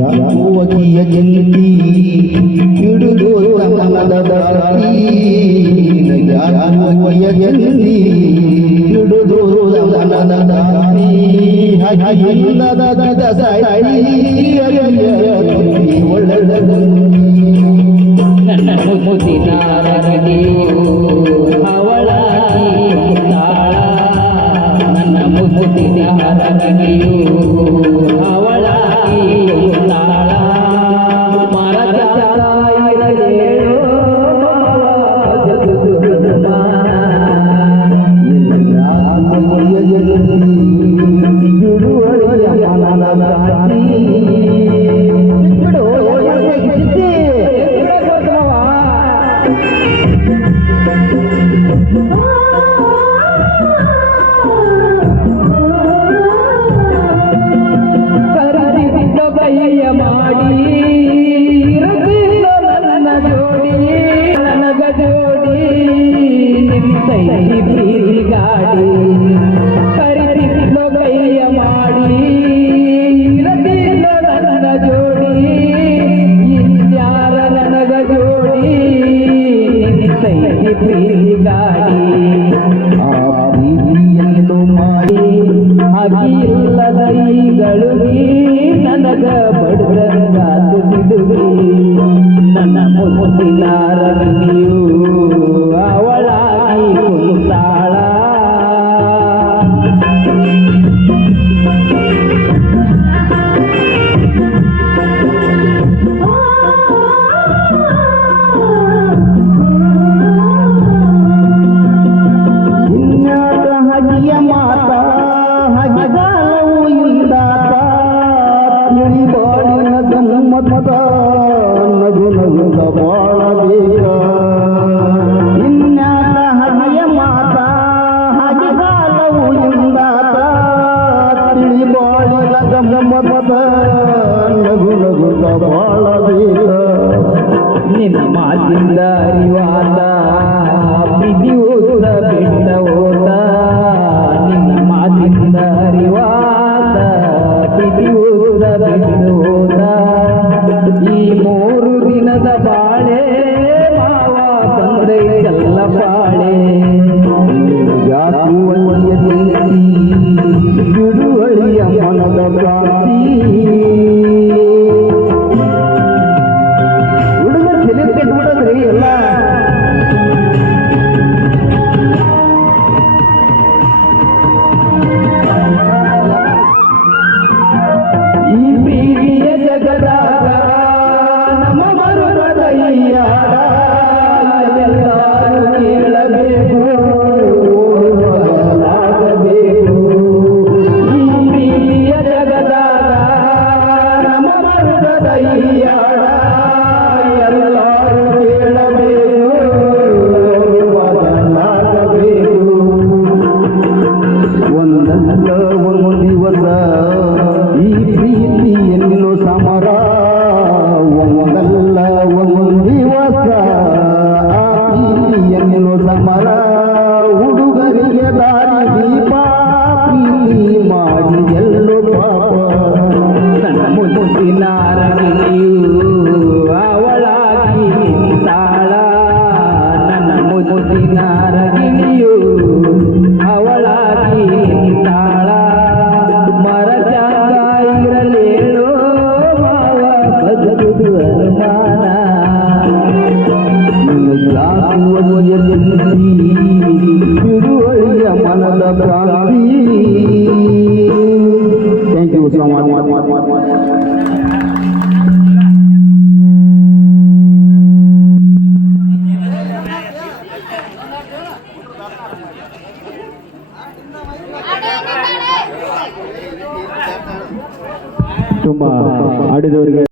ಯಾವಕಿಯ ಜಂತಿ ಹಿಡಿದು ತಮನದ ಬಾರಿ ಯಾವಕಿಯ ಜಂತಿ ಹಿಡಿದು ತಮನದ ಬಾರಿ ಹಗಿಲ್ಲದ ದಸಾಯಿ ಒಳ್ಳೆಯದು ನನ್ನ ಮುದಿನ ರಗಡಿಯು ಅವಳಾಗಿ ತಾಳ ನನ್ನ ಮುದಿನ ರಗಡಿಯು ಅವಳಾಗಿ ತಾಳ ಮರದ ಇರಲೇಳು ಮಾಡಿ ನನ್ನ ಜೋಡಿ ನನಗ ಜೋಡಿ ನಿಂತೈ ಪ್ರೀತಿ ಗಾಡಿ ಕರಿತಿದ್ಲು ಕೈಯ ಮಾಡಿ ಇರದಿಲ್ಲ ನನ್ನ ಜೋಡಿ ಇನ್ಯಾರ ನನಗ ಜೋಡಿ ನಿಂತೈ ಪ್ರೀತಿ ಗಾಡಿ ಆ ಪ್ರೀತಿಯನ್ನು ಮಾಡಿ ಅಗಿಲ್ಲದ ಈಗಳು ನನಗ ಬಡದಂಗಾತು ಸಿಡುಗಿ ನನ್ನ ಮುತ್ತಿನ ರವಿಯು ಅವಳಾಗಿ ಕುಂತಾಳ ಇನ್ಯಾರ ಹಗಿಯ ಮಾತ ಹಗಗಾಲವು ಇಂದಾತ ತಿಳಿಬಾಳಿನ ಗಮ್ಮತ್ತ ನಗು ನಗುತ್ತ ಬಾಳಬೇಕ ಇನ್ಯಾರ ಹಗೆಯ ಮಾತ ಹಗಗಾಲವು ಇಂದಾತ ತಿಳಿಬಾಳಿನ ಗಮ್ಮತ್ತ ನಗು ನಗುತ್ತ ಬಾಳಬೇಕ ನಿನ್ನ ಮಾತಿಂದ ಅರಿವಾದ ಪ್ರೀತಿ ಓದ ಬಿಟ್ಟ ಓದ ನಿನ್ನ ಮಾತಿಂದ ಅರಿವಾದ ಪ್ರೀತಿ ಓದ ಬಿಟ್ಟ ಓದ ಈ 3 ದಿನದ ಬಾಳೆ ಮಾವ ಬಂದೆ ಎಲ್ಲ ಬಾಳೆ ಯಾಕುವಳಿಯ ಜಂತಿ ಬಿಡುವಳಿಯ ಮನದ ಪ್ರಾಂತಿ ಹುಡುಗ ತಲೆ ಕೆಟ್ಬಿಡದ್ರಿ ಎಲ್ಲ ಈ ಪ್ರೀತಿಯ ಜಗದಾಗ ನಮ್ಮ ಮರುಹೃದಯಾಡ ಎಲ್ಲರೂ ಕೇಳಬೇಕು ಆಗಬೇಕು ಈ ಪ್ರೀತಿಯ ಜಗದಾಗ ನಮ್ಮ ಮರುಹೃದಯಾಡ ಎಲ್ಲರೂ ಕೇಳಬೇಕು ಬದಲಾಗಬೇಕು ಒಂದಲ್ಲ ಒಂದು ದಿವಸ ಈ ಪ್ರೀತಿಯನ್ನು ಸಮರ ಒಂದಲ್ಲ ಒಂದು ದಿವಸ ಆ ಪ್ರೀತಿಯನ್ನು ಸಮರ ಹುಡುಗರಿಗೆ ದಾರಿ ದೀಪ ಪ್ರೀತಿ ಮಾಡಿ ಎಲ್ಲೋ ಪಾಪ ನನ್ನ ಮುತ್ತಿನ ರವಿಯು ಅವಳಾಗಿ ನಿಂತಾಳ ನನ್ನ ಮುತ್ತಿನ ರವಿಯು ಅವಳಾಗಿ ನಿಂತಾಳ ಮರಜಾಗ ಇರಲೇಳು ಮಾವ ಬದುಕು ಅನುಮಾನ ಯಾಕುವಳಿಯ ಜಂತಿ ಬಿಡುವಳಿಯ ಮನದ ಪ್ರಾಂತಿ. Thank you so much. ತುಂಬ ಆಡಿದವರಿಗೆ